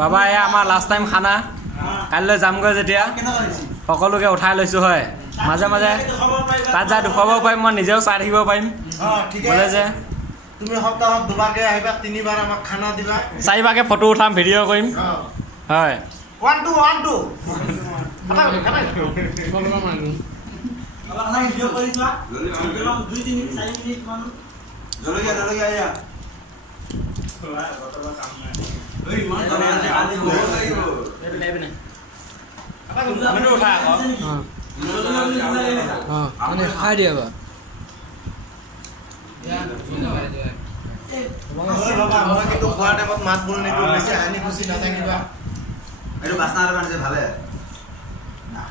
বাবা এয়া আমাৰ লাষ্ট টাইম খানা কাইলৈ যামগৈ যেতিয়া সকলোকে উঠাই লৈছোঁ হয় মাজে মাজে তাত যাই দেখুৱাব পাৰিম মই নিজেও চাই থাকিব পাৰিম বোলে যে তুমি সপ্তাহত দুবাৰকে আহিবা তিনিবাৰ আমাক খানা দিবা চাৰিবাৰকে ফটো উঠাম ভিডিঅ' কৰিম হয় 1 2 1 2 ভিডিঅ' কৰি যোৱা 2 3 4 মিনিট মান জলগীয়া আয়া খাই দিয়ে বাৰু মই কিন্তু খোৱাৰ টাইমত মাত বোল নিদিওঁ বেছি হানি খুচি নাথাকিবা এইটো বাসনা আৰু মানে ভালে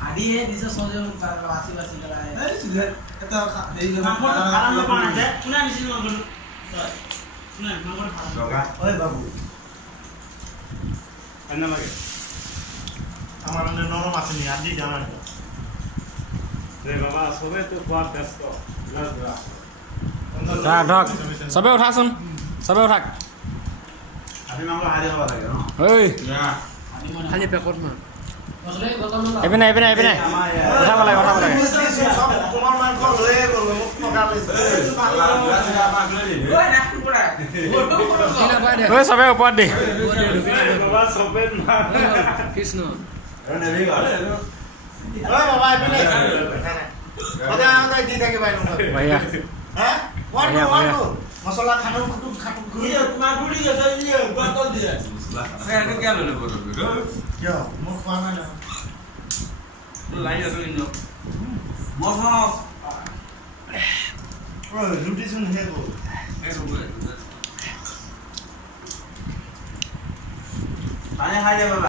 হাদিয়ে দিছে সজে বাসি বাসি কৰাই এই সিগাৰেট এটা এই যে মাংস খারাপ না দে কোনা নিছিল মাংস কোনা মাংস খারাপ ওই বাবু কেনে লাগে আমার মানে নরম আছে নি আদি জানা রে বাবা সবে তো খোৱাৰ ব্যস্ত ধৰক চবে উঠাচোন চবে উঠাক আমি মাংস হাৰি হ'ব লাগে ন ঐ খালি পেকত মাৰ এইপিনে উঠাব লাগে সব তোমাৰ মাংস লৈয়ে গ'ল মোক টকা লৈছে ঐ চবে ওপৰত দি বাবা সবে না কৃষ্ণ ঐ বাবা এইপিনে সদায় দি থাকিবা বঢ়িয়া হা ওয়ান টু মছলা খাটো খুটু ইয়ে তোমার গুড়ি আছে ইয়ে বটল দিয়ে এইটো কি আলু বটল কিয় মোক খোৱা নাই না লাইন আছে কিন্তু মছ ঐ ৰুটি চোন হে গ'ল পানী খাই দিয়া বাবা